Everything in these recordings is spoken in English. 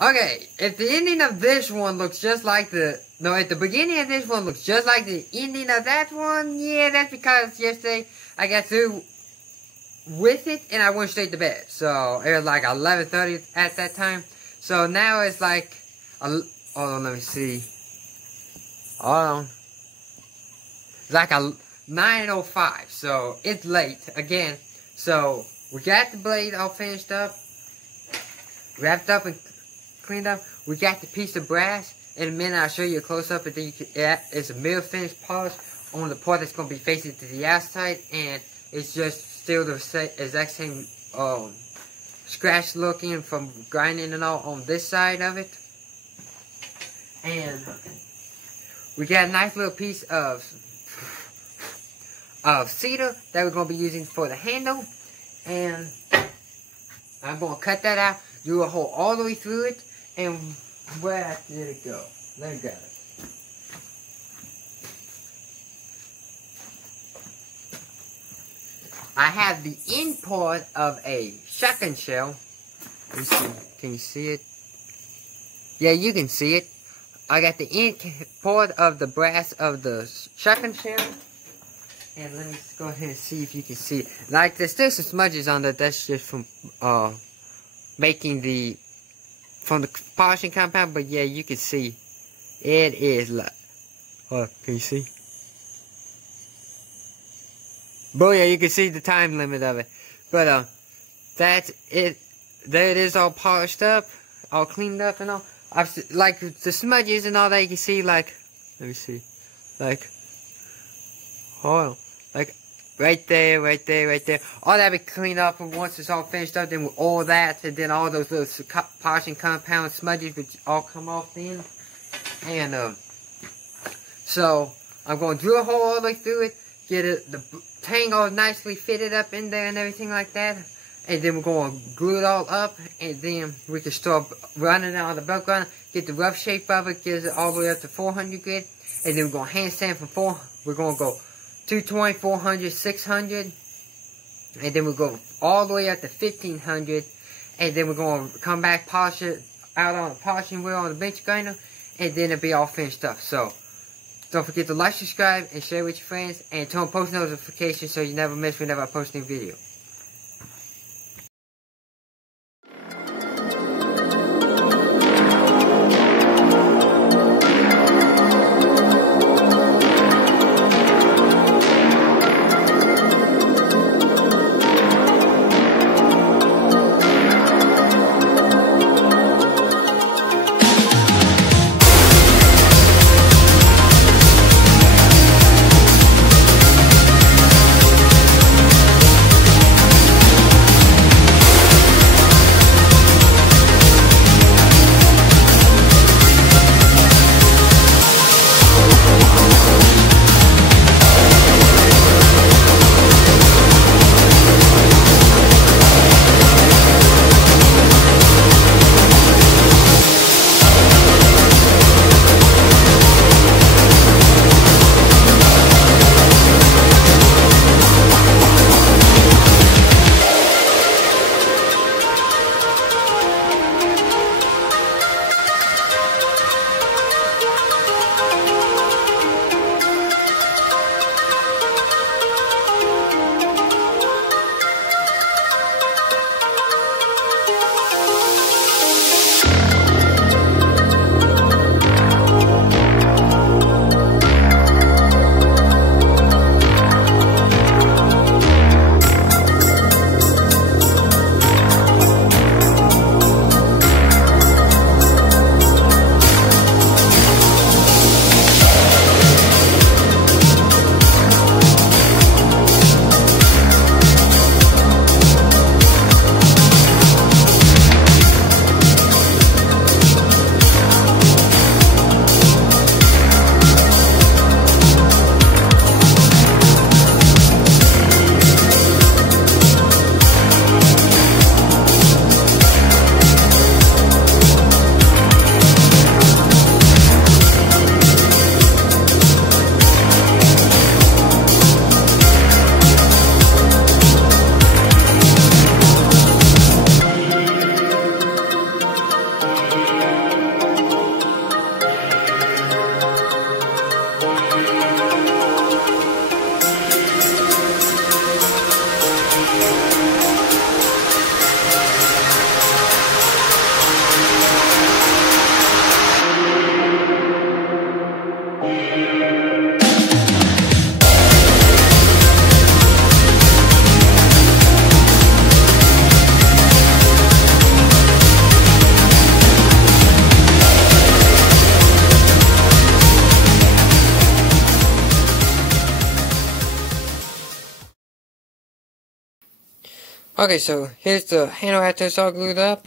Okay, if the ending of this one looks just like the... No, if the beginning of this one looks just like the ending of that one, yeah, that's because yesterday I got through with it and I went straight to bed. So, it was like 11:30 at that time. So, now it's like... hold on, let me see. Hold on. It's like 9:05, so it's late again. So, we got the blade all finished up, wrapped up and cleaned up. We got the piece of brass. In a minute, I'll show you a close-up, and then you can, it's a mirror finish polish on the part that's going to be facing to the outside, and it's just still the exact same scratch looking from grinding and all on this side of it. And we got a nice little piece of cedar that we're going to be using for the handle, and I'm going to cut that out, do a hole all the way through it, and where did it go? Let me grab it. I have the end part of a shotgun shell. Can you see it? Yeah, you can see it. I got the end part of the brass of the shotgun shell. And let me just go ahead and see if you can see it. Like, there's still some smudges on that. That's just from making from the polishing compound. But yeah, you can see it is like, can you see? But yeah, you can see the time limit of it. But that's it. There it is, all polished up, all cleaned up and all. Like the smudges and all that, you can see, like, let me see, like, hold on, like right there, right there, right there. All that be cleaned up, and once it's all finished up, then with all that, and then all those little polishing compound smudges which all come off then. And so I'm going to drill a hole all the way through it, get the tang all nicely fitted up in there and everything like that. And then we're going to glue it all up, and then we can start running it on the belt grinder, get the rough shape of it, get it all the way up to 400 grit, and then we're going to hand sand from we're going to go 220, 400, 600, and then we'll go all the way up to 1500, and then we're going to come back, polish it out on the polishing wheel on the bench grinder, and then it'll be all finished up. So, don't forget to like, subscribe, and share with your friends, and turn on post notifications so you never miss whenever I post a new video. Okay, so here's the handle after it's all glued up.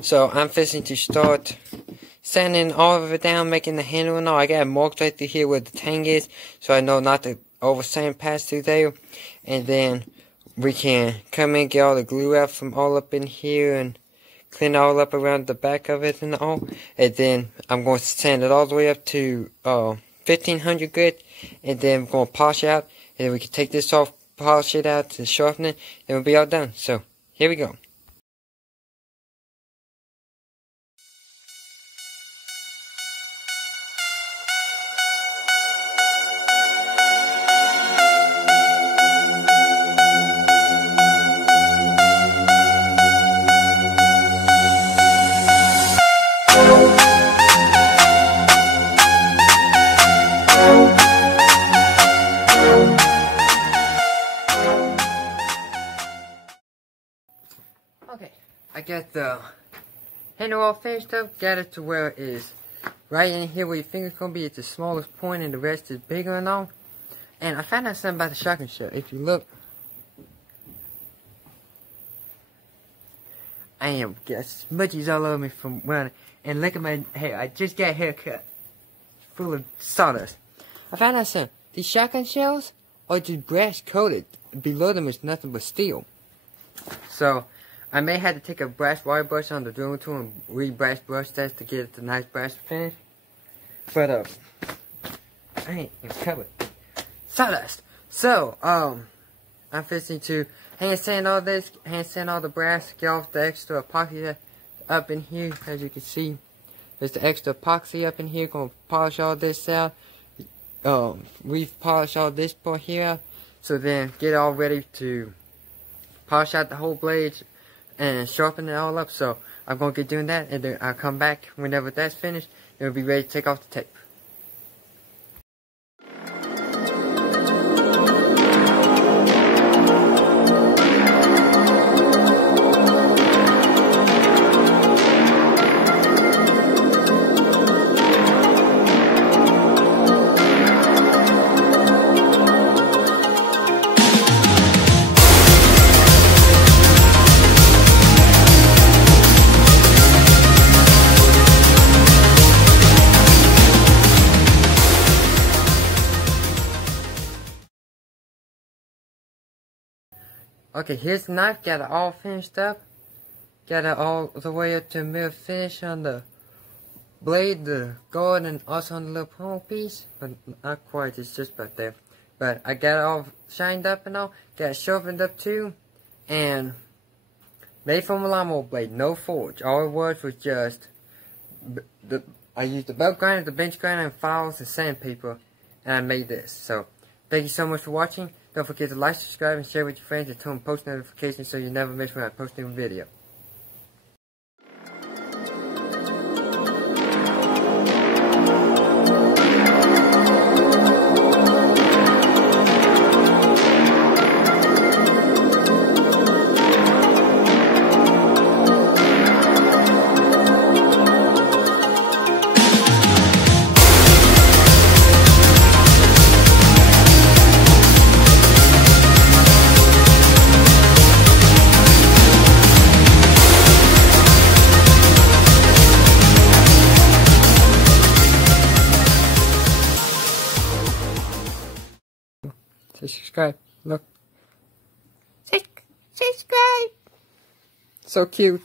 So I'm fixing to start sanding all of it down, making the handle and all. I got it marked right through here where the tang is, so I know not to over sand pass through there. And then we can come in and get all the glue out from all up in here and clean it all up around the back of it and all. And then I'm going to sand it all the way up to 1500 grit, and then we're going to polish it out, and then we can take this off, polish it out to sharpen it, and we'll be all done. So here we go. Okay, I got the handle all finished up, got it to where it is right in here where your finger's gonna be at the smallest point and the rest is bigger and all. And I found out something about the shotgun shell. If you look, I am got smudges all over me from running. And look at my hair, I just got a haircut full of sawdust. I found out something. These shotgun shells are just brass coated. Below them is nothing but steel. So I may have to take a brass wire brush on the drilling tool and re-brass brush that to get the nice brass finish. But I ain't even covered. Sawdust. So I'm fixing to hand sand all this, hand sand all the brass, get off the extra epoxy up in here. As you can see, there's the extra epoxy up in here. Gonna polish all this out. Re-polish all this part here out. So then get all ready to polish out the whole blade and sharpen it all up. So I'm going to get doing that, and then I'll come back whenever that's finished, and we'll be ready to take off the tape. Okay, here's the knife, got it all finished up. Got it all the way up to mirror finish on the blade, the guard, and also on the little pommel piece. But not quite, it's just about there. But I got it all shined up and all. Got it sharpened up too. And made from a lawnmower blade, no forge. All it was just, I used the belt grinder, the bench grinder, and files and sandpaper. And I made this. So, thank you so much for watching. Don't forget to like, subscribe, and share with your friends, and turn on post notifications so you never miss when I post a new video. Subscribe. Look. Subscribe. So cute.